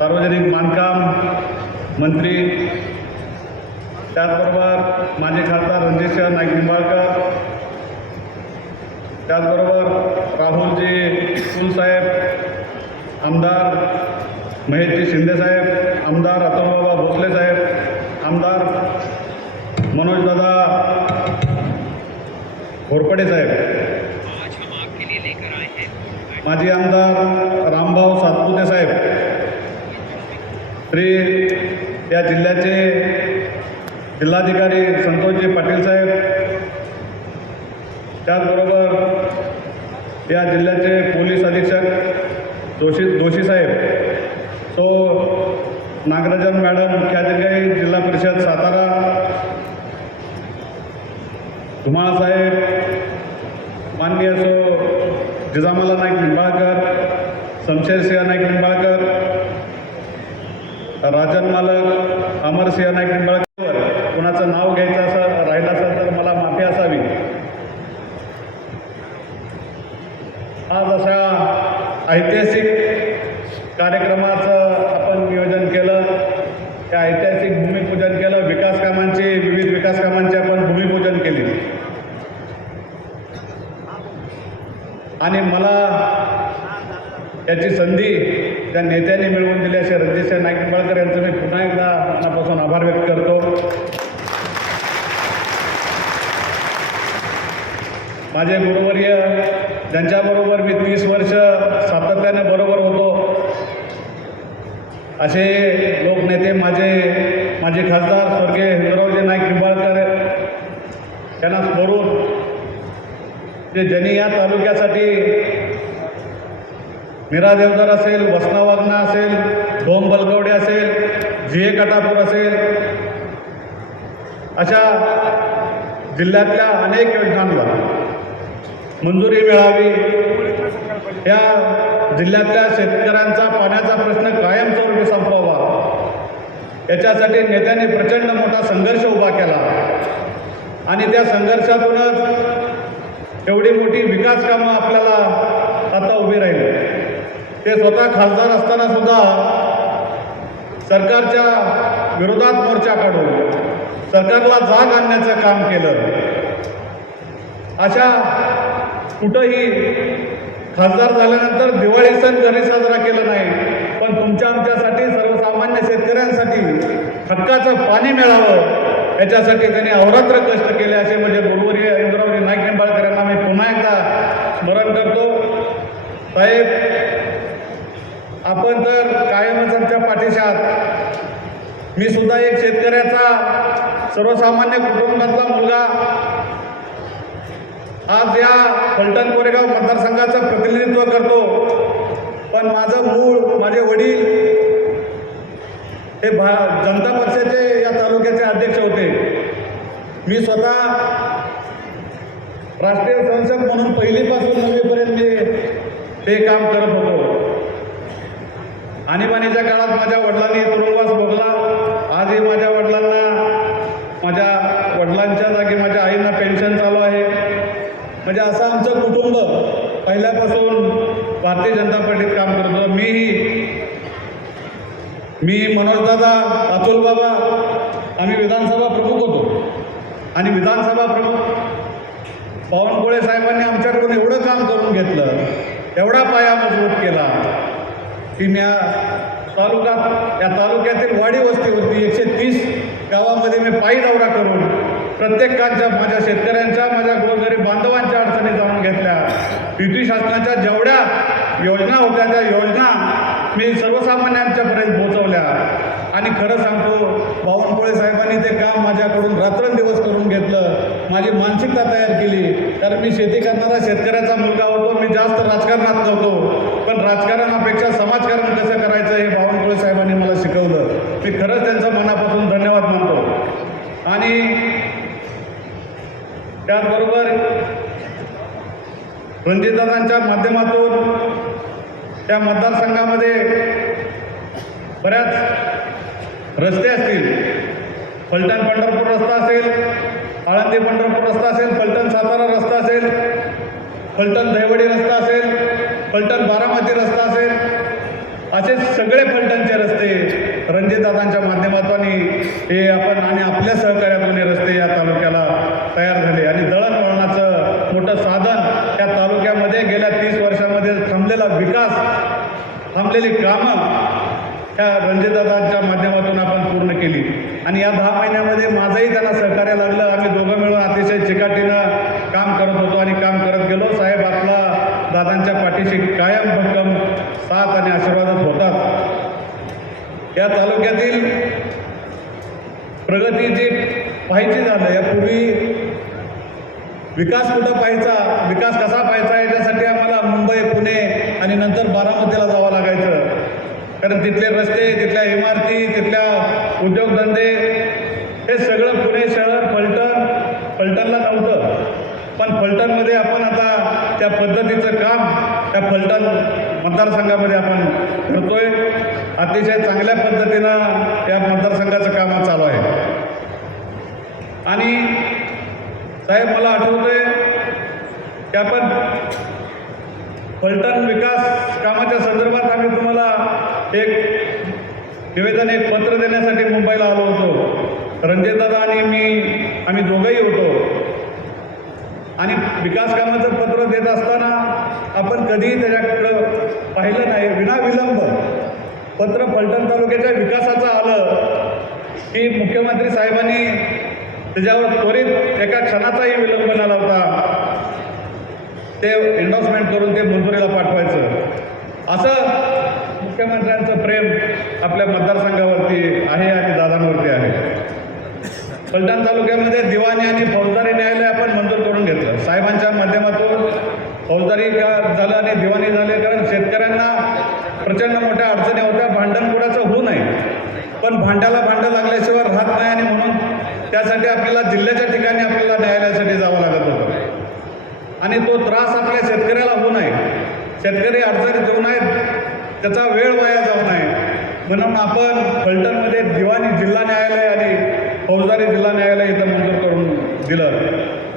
सार्वजनिक बांधकाम मंत्री त्याचबरोबर माजी खासदार रणजितसिंह नाईक निंबाळकर त्याचबरोबर राहुलजी कुलसाहेब आमदार महेशजी शिंदेसाहेब आमदार अतुलबाबा भोसले साहेब आमदार मनोजदादा घोरपडे साहेब. आज हम आपके लिए लेकर आए हैं। माजी आमदार रामभाऊ सातपुते साहेब. श्री या जिल्ह्याचे जिल्हाधिकारी संतोषजी पाटील साहेब त्याचबरोबर या जिल्ह्याचे पोलीस अधीक्षक जोशी जोशी साहेब. सो नागराजन मॅडम मुख्याधिकारी जिल्हा परिषद सातारा धुमाळ साहेब माननीय सो जिजामाला नाईक निंबाळकर शमशेरसिंह नाईक निंबाळकर राजन मालक अमरसिंह नाईक निंबाळकर कुणाचं नाव घ्यायचं असं राहिलं असेल तर मला माफी असावी. आज अशा ऐतिहासिक कार्यक्रमाचं आपण नियोजन केलं त्या ऐतिहासिक भूमिपूजन केलं विकास कामांची विविध विकास कामांची आपण भूमिपूजन केली. आणि मला याची संधी त्या नेत्यांनी मिळवून दिले असे रणजितसिंह नाईक निंबाळकर यांचं मी पुन्हा एकदा मनापासून आभार व्यक्त करतो. माझे गुरुवर्य ज्यांच्याबरोबर मी तीस वर्ष सातत्याने बरोबर होतो असे लोकनेते माझे माझे खासदार स्वर्गीय हिंदरावजी नाईक निंबाळकर त्यांना स्मरून जे ज्यांनी या तालुक्यासाठी मीरा देवदार असेल वसना वागना असेल भोम बलकवडे असेल जी ए कटापूर असेल अशा जिल्ह्यातल्या अनेक योजनांना मंजुरी मिळावी. या जिल्ह्यातल्या शेतकऱ्यांचा पाण्याचा प्रश्न कायमस्वरूपी संपवावा. याच्यासाठी नेत्यांनी प्रचंड मोठा संघर्ष उभा केला. आणि त्या संघर्षातूनच एवढी मोठी विकास कामं आपल्याला आता उभी राहिली. ते स्वतः खासदार असताना सुद्धा सरकारच्या विरोधात मोर्चा काढून सरकारला जाग आणण्याचं काम केलं. अशा कुठंही खासदार झाल्यानंतर दिवाळी सण घरी साजरा केला नाही पण तुमच्या आमच्यासाठी सर्वसामान्य शेतकऱ्यांसाठी हक्काचं पाणी मिळावं याच्यासाठी त्यांनी अवरात्र कष्ट केले असे म्हणजे गुरुवर्य इंद्रावजी नाईक निंबाळकर यांना मी पुन्हा एकदा स्मरण करतो साहेब आपण तर कायमच वर्षात मी सुद्धा एक शेतकऱ्याचा सर्वसामान्य कुटुंबातला मुलगा. आज या फलटण कोरेगाव मतदारसंघाचं प्रतिनिधित्व करतो. पण माझं मूळ माझे वडील हे भा जनता पक्षाचे या तालुक्याचे अध्यक्ष होते. मी स्वतः राष्ट्रीय संसद म्हणून पहिलीपासून नववीपर्यंत ते काम करत होतो. आणीबाणीच्या काळात माझ्या वडिलांनी तुरुंगवास भोगला. आजही माझ्या वडिलांना माझ्या वडिलांच्या जागी माझ्या आईंना पेन्शन चालू आहे. म्हणजे असं आमचं कुटुंब पहिल्यापासून भारतीय जनता पार्टीत काम करत होतं. मीही मी मनोजदादा अतुल बाबा आम्ही विधानसभा प्रमुख होतो. आणि विधानसभा प्रमुख बावनकुळे साहेबांनी आमच्याकडून एवढं काम करून घेतलं एवढा पाया मजबूत केला. की तालुका या तालुक्यातील वाडी वस्तीवरती एकशे तीस गावामध्ये मी पायी दौरा करून प्रत्येकाच्या माझ्या शेतकऱ्यांच्या माझ्या गोरगरीब बांधवांच्या अडचणी जाणून घेतल्या. युती शासनाच्या जेवढ्या योजना होत्या त्या योजना मी सर्वसामान्यांच्यापर्यंत पोहोचवल्या. आणि खरं सांगतो बावनकुळे साहेबांनी ते काम माझ्याकडून रात्र माझी मानसिकता तयार केली. कारण मी शेती करणारा शेतकऱ्याचा मुलगा होतो मी जास्त राजकारणात नव्हतो. पण राजकारणापेक्षा समाजकारण कसं करायचं हे बावनकुळे साहेबांनी मला शिकवलं. मी खरंच त्यांचा मनापासून धन्यवाद मानतो. आणि त्याचबरोबर रणजितदादांच्या माध्यमातून त्या मतदारसंघामध्ये बऱ्याच रस्ते असतील. फलटण पंढरपूर रस्ता असेल आळंदी पंढरपूर रस्ता असेल फलटण सातारा रस्ता असेल फलटण दहिवडी रस्ता असेल फलटण बारामती रस्ता असेल असे सगळे फलटणचे रस्ते रणजितदादांच्या माध्यमातून हे आपण आणि आपल्या सहकार्यातून हे रस्ते या तालुक्याला तयार झाले. आणि दळणवळणाचं मोठं साधन या तालुक्यामध्ये गेल्या तीस वर्षामध्ये थांबलेला विकास थांबलेली कामं ह्या रणजितदादांच्या माध्यमातून आपण पूर्ण केली. आणि या दहा महिन्यामध्ये माझंही त्यांना सहकार्य लागलं. आम्ही दोघं मिळून अतिशय चिकाटीनं काम करत होतो आणि काम करत गेलो. साहेब आपला दादांच्या पाठीशी कायम भक्कम साथ आणि आशीर्वादच होतात. या तालुक्यातील प्रगती जी पाहायची झालं यापूर्वी विकास कुठं पाहायचा विकास कसा पाहायचा याच्यासाठी आम्हाला मुंबई पुणे आणि नंतर बारामतीला जावं लागायचं. कारण तिथले रस्ते तिथल्या इमारती तिथल्या उद्योगधंदे हे सगळं पुणे शहर फलटण फलटणला नव्हतं. पण फलटणमध्ये आपण आता त्या पद्धतीचं काम त्या फलटण मतदारसंघामध्ये आपण करतोय. अतिशय चांगल्या पद्धतीनं या मतदारसंघाचं काम चालू आहे. आणि साहेब मला आठवतोय की आपण फलटण विकास कामाच्या संदर्भात आम्ही तुम्हाला एक निवेदन एक पत्र देण्यासाठी मुंबईला आलो होतो. रणजितदादा आणि मी आम्ही दोघंही होतो. आणि विकास कामाचं पत्र देत असताना आपण कधीही त्याच्याकडं पाहिलं नाही. विनाविलंब पत्र फलटण तालुक्याच्या विकासाचं आलं. की मुख्यमंत्री साहेबांनी त्याच्यावर त्वरित एका क्षणाचाही विलंब न लावता ते एन्डॉर्समेंट करून ते मुंबईला पाठवायचं. असं मुख्यमंत्र्यांचं प्रेम आपल्या मतदारसंघावरती आहे आणि दादांवरती आहे. फलटण तालुक्यामध्ये दिवाणी आणि फौजदारी न्यायालय आपण मंजूर करून घेतलं. साहेबांच्या माध्यमातून फौजदारी का झालं आणि दिवाणी झाले? कारण शेतकऱ्यांना प्रचंड मोठ्या अडचणी होत्या. भांडणपुडाचं होऊ नये. पण भांड्याला भांडं लागल्याशिवाय राहत नाही आणि म्हणून त्यासाठी आपल्याला जिल्ह्याच्या ठिकाणी आपल्याला न्यायालयासाठी जावं लागत होतं. आणि तो त्रास आपल्या शेतकऱ्याला होऊ नये. शेतकरी अडचणीत येऊ नयेत. त्याचा वेळ वाया जाऊ नये म्हणून आपण फलटणमध्ये दिवाणी जिल्हा न्यायालय आणि फौजदारी जिल्हा न्यायालय इथं मंजूर करून दिलं.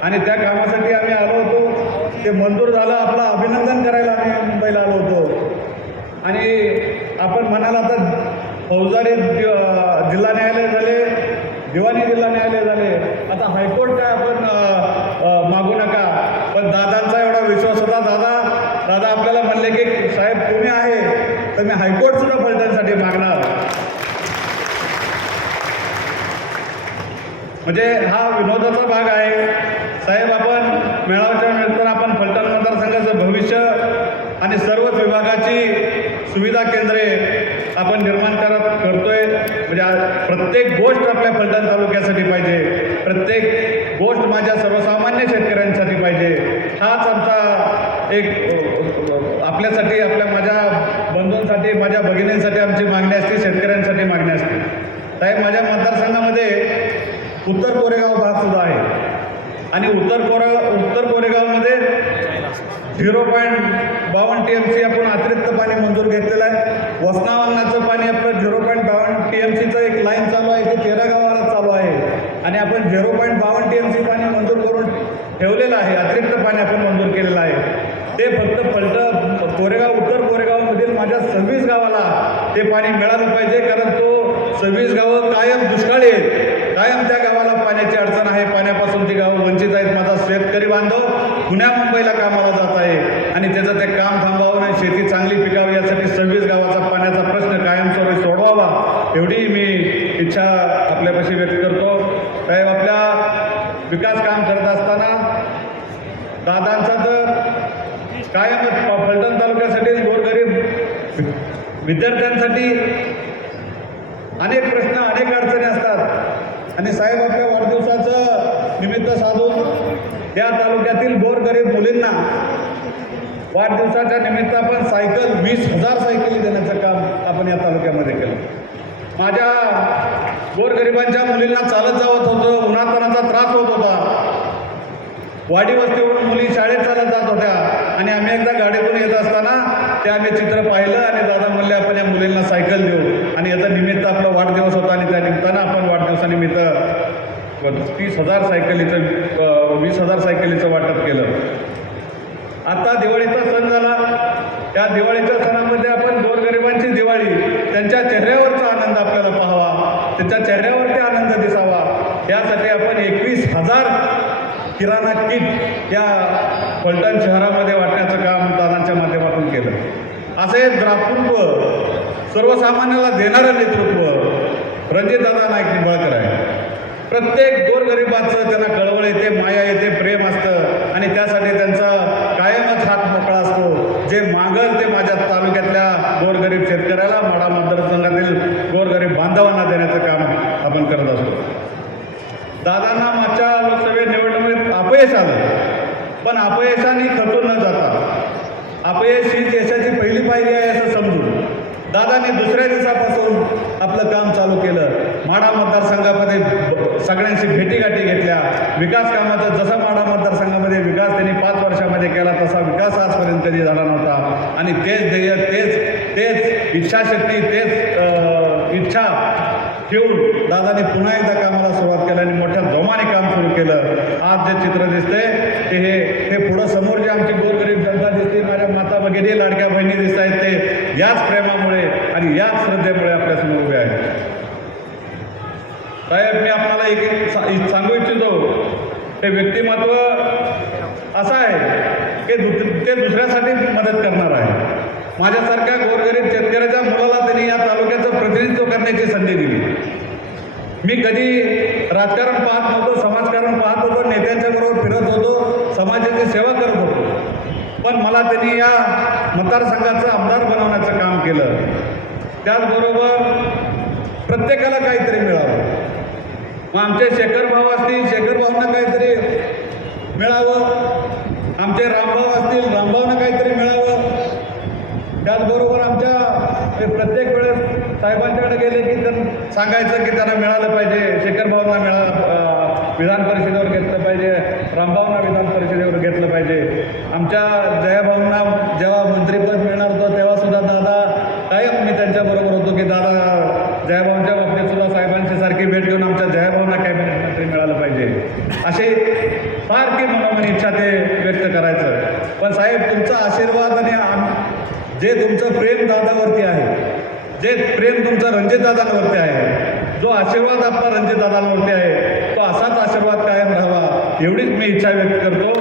आणि त्या कामासाठी आम्ही आलो होतो. ते मंजूर झालं आपलं अभिनंदन करायला आम्ही मुंबईला आलो होतो. आणि आपण म्हणाल आता फौजदारी जिल्हा न्यायालय झाले दिवाणी जिल्हा न्यायालय झाले. आता हायकोर्ट काय आपण मागू नका. पण दादांचा एवढा विश्वास होता दादा दादा आपल्याला म्हणले की साहेब तुम्ही आहे तर मी हायकोर्ट सुद्धा फलटणसाठी मागणार. म्हणजे हा विनोदाचा भाग आहे. साहेब आपण मेळाव्याच्या नंतर आपण फलटण मतदारसंघाचं भविष्य आणि सर्वच विभागाची सुविधा केंद्रे आपण निर्माण करत करतोय. म्हणजे आज प्रत्येक गोष्ट आपल्या फलटण तालुक्यासाठी पाहिजे. प्रत्येक गोष्ट माझ्या सर्वसामान्य शेतकऱ्यांसाठी पाहिजे. हाच आमचा एक आपल्यासाठी आपल्या माझ्या बंधूंसाठी माझ्या भगिनींसाठी आमची मागणी असते शेतकऱ्यांसाठी मागणी असते. साहेब माझ्या मतदारसंघामध्ये उत्तर कोरेगाव भाग सुद्धा आहे. आणि उत्तर कोरे उत्तर कोरेगावमध्ये झिरो पॉईंट बावन्न टी एम सी आपण अतिरिक्त पाणी मंजूर घेतलेलं आहे. वसनावनाचं पाणी आपलं झिरो पॉईंट बावन्न टी एम सीचं एक लाईन चालू आहे ते तेरा गावाला चालू आहे. आणि आपण झिरो पॉईंट बावन्न टी एम सी पाणी मंजूर करून ठेवलेलं आहे अतिरिक्त पाणी आपण मंजूर केलेलं आहे. ते फक्त पलट कोरेगाव उत्तर कोरेगावमधील माझ्या सव्वीस गावाला ते पाणी मिळालं पाहिजे कारण तो सव्वीस गावं कायम दुष्काळी आहेत. कायम त्या गावाला पाण्याची अडचण आहे. पाण्यापासून ती गावं वंचित आहेत. माझा शेतकरी बांधव पुण्या मुंबईला कामाला जात आहे. आणि त्याचं ते काम थांबावं आणि शेती चांगली पिकावी यासाठी सव्वीस गावाचा पाण्याचा प्रश्न कायमस्वरूपी सोडवावा एवढी मी इच्छा आपल्यापाशी व्यक्त करतो. साहेब आपल्या विकास काम करत असताना दादांचा तर कायम फलटण तालुक्यासाठी गोरगरीब विद्यार्थ्यांसाठी अनेक प्रश्न अनेक अडचणी असतात. आणि साहेब आपल्या वाढदिवसाचं निमित्त साधून या तालुक्यातील गोरगरीब मुलींना वाढदिवसाच्या निमित्त आपण सायकल वीस हजार सायकली देण्याचं काम आपण या तालुक्यामध्ये केलं. माझ्या गोरगरिबांच्या मुलींना चालत जावत होतं उन्हातानाचा त्रास होत होता. वाडी वस्तीवरून मुली शाळेत चालत जात होत्या. आणि आम्ही एकदा गाडीतून येत असताना ते आम्ही चित्र पाहिलं आणि दादा म्हणले आपण या मुलींना सायकल देऊ. आणि याचा निमित्त आपला वाढदिवस होता आणि त्या निमित्तानं आपण वाढदिवसानिमित्त तीस हजार सायकलीचं वीस हजार सायकलीचं वाटप केलं. आता दिवाळीचा सण झाला. त्या दिवाळीच्या सणामध्ये आपण गोरगरिबांची दिवाळी त्यांच्या चेहऱ्यावरचा आनंद आपल्याला पाहावा त्यांच्या चेहऱ्यावरती आनंद दिसावा. यासाठी किराणा किट या फलटण शहरामध्ये वाटण्याचं काम दादांच्या माध्यमातून केलं. असं हे द्रातृत्व सर्वसामान्याला देणारं नेतृत्व रणजितदादा नाईक निंबाळकर आहे. प्रत्येक गोरगरिबाचं त्यांना कळवळ येते माया येते प्रेम असतं आणि त्यासाठी त्यांचा कायमच हात मोकळा असतो. जे मागल ते माझ्या तालुक्यातल्या गोरगरीब शेतकऱ्याला माडा मतदारसंघातील गोरगरीब बांधवांना देण्याचं काम आपण करत असतो दादांना मागच्या लोकसभा निवडणुकीत अपयश आलं पण अपयशाने खचून न जाता अपयश हीच यशाची पहिली पायरी आहे असं समजून दादाने दुसऱ्या दिवसापासून आपलं काम चालू केलं माडा मतदारसंघामध्ये सगळ्यांशी भेटीगाठी घेतल्या. विकास कामाचा जसा माडा मतदारसंघामध्ये विकास त्यांनी पाच वर्षामध्ये केला तसा विकास आजपर्यंत कधी झाला नव्हता. आणि तेच ध्येय तेच तेच इच्छाशक्ती तेच इच्छा ठेवून दादाने पुन्हा एकदा कामाला सुरुवात केली आणि मोठ्या जोमाने काम सुरू केलं. आज जे चित्र दिसते ते हे हे पुढं समोर जे आमची गोरगरीब जनता दिसते माझ्या माता वगैरे लाडक्या बहिणी दिसत आहेत ते याच प्रेमामुळे आणि याच श्रद्धेमुळे आपल्यासमोर उभे आहेत. साहेब मी आपल्याला एक सा- सांगू इच्छितो. हे व्यक्तिमत्व असं आहे की दु- ते दुसऱ्यासाठी मदत करणार आहे. माझ्यासारख्या गोरगरीब शेतकऱ्याच्या मुलाला त्यांनी या तालुक्याचं प्रतिनिधित्व करण्याची संधी दिली. मी कधी राजकारण पाहत नव्हतो समाजकारण पाहत होतो नेत्यांच्या बरोबर फिरत होतो समाजाची सेवा करत होतो. पण मला त्यांनी या मतदारसंघाचं आमदार बनवण्याचं काम केलं. त्याचबरोबर प्रत्येकाला काहीतरी मिळावं मग आमचे शेखर भाऊ असतील शेखर भाऊंना काहीतरी मिळावं. आमचे रामभाऊ असतील रामभाऊंना काहीतरी मिळावं. त्याचबरोबर आमच्या प्रत्येक वेळेस साहेबांच्याकडे गेले की त्यांना सांगायचं की त्यांना मिळालं पाहिजे शेखर भाऊंना मिळा विधान परिषदेवर घेतलं पाहिजे रामभाऊंना विधान परिषदेवर घेतलं पाहिजे. आमच्या जयाभाऊंना जेव्हा मंत्रिपद मिळणार होतं तेव्हा सुद्धा दादा कायम मी त्यांच्याबरोबर होतो की दादा जयाभाऊंच्या बाबतीत सुद्धा साहेबांची सारखी भेट घेऊन आमच्या जयाभाऊंना कॅबिनेट मंत्री मिळालं पाहिजे. असे सारखी मनोमन इच्छा ते व्यक्त करायचं. पण साहेब तुमचा आशीर्वाद आणि आम जे तुमचं प्रेम दादावरती आहे जे प्रेम तुमचं रणजित दादांवरती आहे जो आशीर्वाद आपला रणजित दादांवरती आहे तो असाच आशीर्वाद कायम राहावा एवढीच मी इच्छा व्यक्त करतो.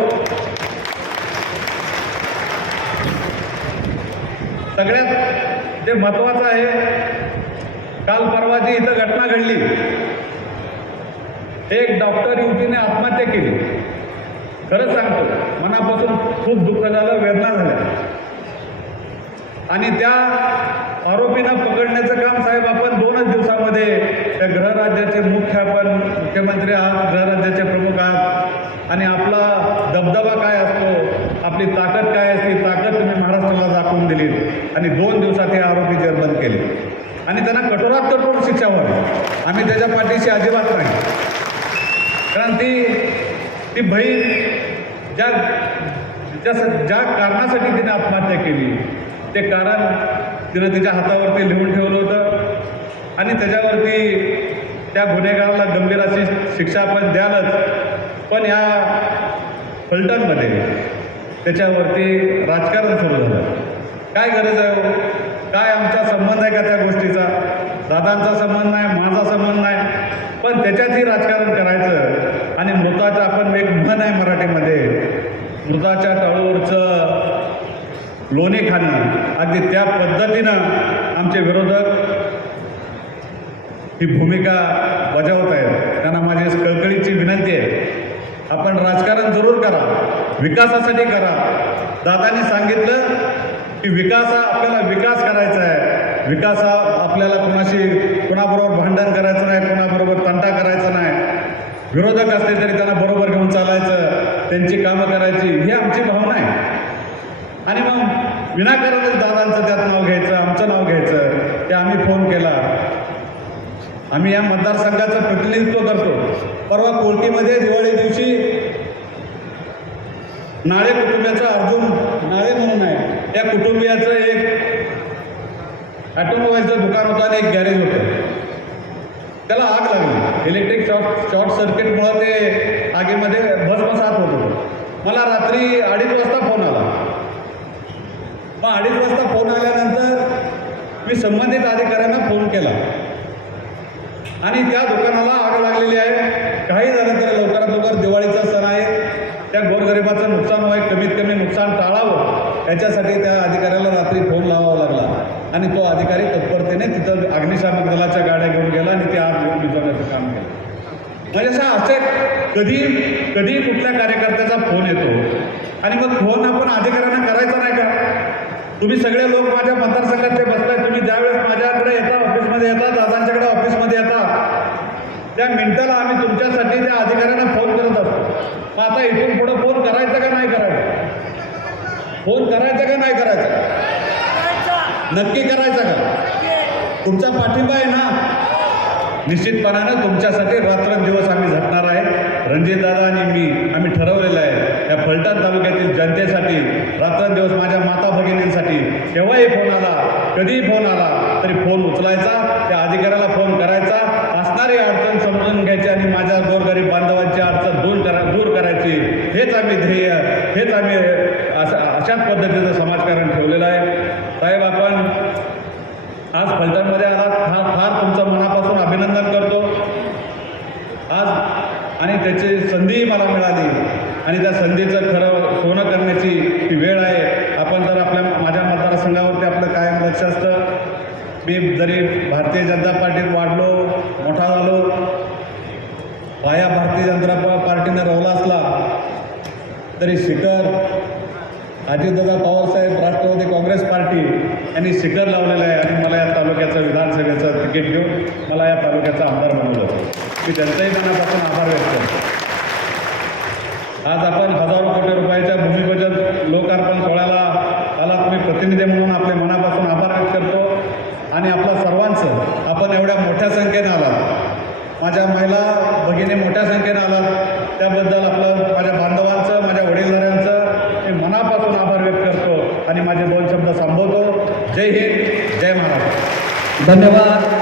सगळ्यात जे महत्त्वाचं आहे काल परवाची इथं घटना घडली एक डॉक्टर युवतीने आत्महत्या केली. खरंच सांगतो मनापासून खूप दुःख झालं वेदना झाल्या. आणि त्या आरोपींना पकडण्याचं काम साहेब आपण दोनच दिवसामध्ये त्या गृहराज्याचे मुख्य आपण मुख्यमंत्री आहात गृहराज्याचे प्रमुख आहात. आणि आपला दबदबा काय असतो आपली ताकद काय असते ताकद तुम्ही महाराष्ट्राला दाखवून दिली. आणि दोन दिवसात हे आरोपी जेरबंद केले आणि त्यांना कठोरात कठोर शिक्षा व्हावी. आम्ही त्याच्या पाठीशी अजिबात नाही. कारण ती ती बहीण ज्या ज्या ज्या कारणासाठी तिने आत्महत्या केली ते कारण तिनं तिच्या हातावरती लिहून ठेवलं होतं. आणि त्याच्यावरती त्या गुन्हेगाराला गंभीर अशी शिक्षा आपण द्यालच. पण या फलटणमध्ये त्याच्यावरती राजकारण सुरू झालं. काय गरज आहे हो? काय आमचा संबंध आहे का त्या गोष्टीचा? दादांचा संबंध नाही माझा संबंध नाही. पण त्याच्यातही राजकारण करायचं आणि मृताचं आपण एक म्हण आहे मराठीमध्ये. मृताच्या टाळूवरचं लोणे खाणं अगदी त्या पद्धतीनं आमचे विरोधक ही भूमिका बजावत आहेत. त्यांना माझी कळकळीची विनंती आहे. आपण राजकारण जरूर करा. विकासासाठी करा. दादांनी सांगितलं की विकास हा आपल्याला विकास करायचा आहे. विकास हा आपल्याला कोणाशी कोणाबरोबर भांडण करायचं नाही कोणाबरोबर तंटा करायचा नाही. विरोधक असले तरी त्यांना बरोबर घेऊन चालायचं त्यांची कामं करायची ही आमची भावना आहे. आणि मग विनाकारणच दादांचं त्यात नाव घ्यायचं आमचं नाव घ्यायचं ते आम्ही फोन केला. आम्ही या मतदारसंघाचं प्रतिनिधित्व करतो. परवा कोर्टीमध्ये दिवाळी दिवशी नाळे कुटुंबाचं अर्जुन नाळे म्हणून आहे. त्या कुटुंबियाचं एक ॲटोमोबाईलचं दुकान होतं आणि एक गॅरेज होतं. त्याला आग लागली. इलेक्ट्रिक शॉर्ट शॉर्ट सर्किटमुळं ते आगीमध्ये भस्मसात होत होतं. मला रात्री अडीच वाजता फोन आला. मग अडीच वाजता फोन आल्यानंतर मी संबंधित अधिकाऱ्यांना फोन केला. आणि त्या दुकानाला आग लागलेली आहे. काही झालं तर लवकरात लवकर दिवाळीचा गोरगरिबाचं नुकसान व्हाय कमीत कमी नुकसान टाळावं. याच्यासाठी त्या अधिकाऱ्याला रात्री फोन लावावा लागला. आणि तो अधिकारी तत्परतेने तिथं अग्निशामक दलाच्या गाड्या घेऊन गेला आणि ते आग घेऊन विझवण्याचं काम केलं. म्हणजे असं असे कधी कधी कुठल्या कार्यकर्त्याचा फोन येतो. आणि मग फोन आपण अधिकाऱ्यांना करायचा नाही का? तुम्ही सगळे लोक माझ्या मतदारसंघातले बसताय तुम्ही ज्यावेळेस माझ्याकडे येता ऑफिसमध्ये येता दादांच्याकडे ऑफिसमध्ये येता त्या मिनिटाला आम्ही तुमच्यासाठी त्या अधिकाऱ्यांना फोन करत असतो. आता इथून पुढं फोन करायचा का नाही करायचा? फोन करायचा का नाही करायचा? नक्की करायचा का? तुमचा पाठिंबा आहे ना? निश्चितपणानं तुमच्यासाठी रात्रंदिवस आम्ही झटणार आहे. रणजितदादा आणि मी आम्ही ठरवलेलं आहे या फलटण तालुक्यातील जनतेसाठी रात्रंदिवस माझ्या माता भगिनींसाठी केव्हाही फोन आला कधीही फोन आला तरी फोन उचलायचा त्या अधिकाऱ्याला फोन करायचा असणारी अडचण समजून घ्यायची आणि माझ्या गोरगरीब बांधवांची अडचण दूर करा दूर करायची. हेच आम्ही ध्येय हेच आम्ही असं अशाच पद्धतीचं समाजकारण ठेवलेलं आहे. साहेब आपण आज फलटणमध्ये आलात. हा फार तुमचं मनापासून अभिनंदन करतो. आज आणि त्याची संधीही मला मिळाली. आणि त्या संधीचं खरं सोनं करण्याची ही वेळ आहे. आपण जर आपल्या माझ्या मतदारसंघावरती आपलं कायम लक्ष असतं. मी जरी भारतीय जनता पार्टीत वाढलो मोठा झालो पाया भारतीय जनता पार्टीनं रोवला असला तरी शिखर अजितदादा पवारसाहेब राष्ट्रवादी काँग्रेस पार्टी यांनी शिखर लावलेलं आहे आणि मला या तालुक्याचं विधानसभेचं तिकीट देऊन मला या तालुक्याचा आमदार बनवलं मी त्यांचाही मनापासून आभार व्यक्त करतो. आज आपण हजारो कोटी रुपयाच्या भूमिपूजन लोकार्पण सोहळ्याला आला तुम्ही प्रतिनिधी म्हणून आपल्या मनापासून आभार व्यक्त करतो. आणि आपला सर्वांचं आपण एवढ्या मोठ्या संख्येने आलात. माझ्या महिला भगिनी मोठ्या संख्येने आलात. त्याबद्दल आपलं माझ्या बांधवांचं माझ्या वडीलधाऱ्यांचं मी मनापासून आभार व्यक्त करतो आणि माझे दोन शब्द संबोधतो जय हिंद जय महाराष्ट्र. धन्यवाद.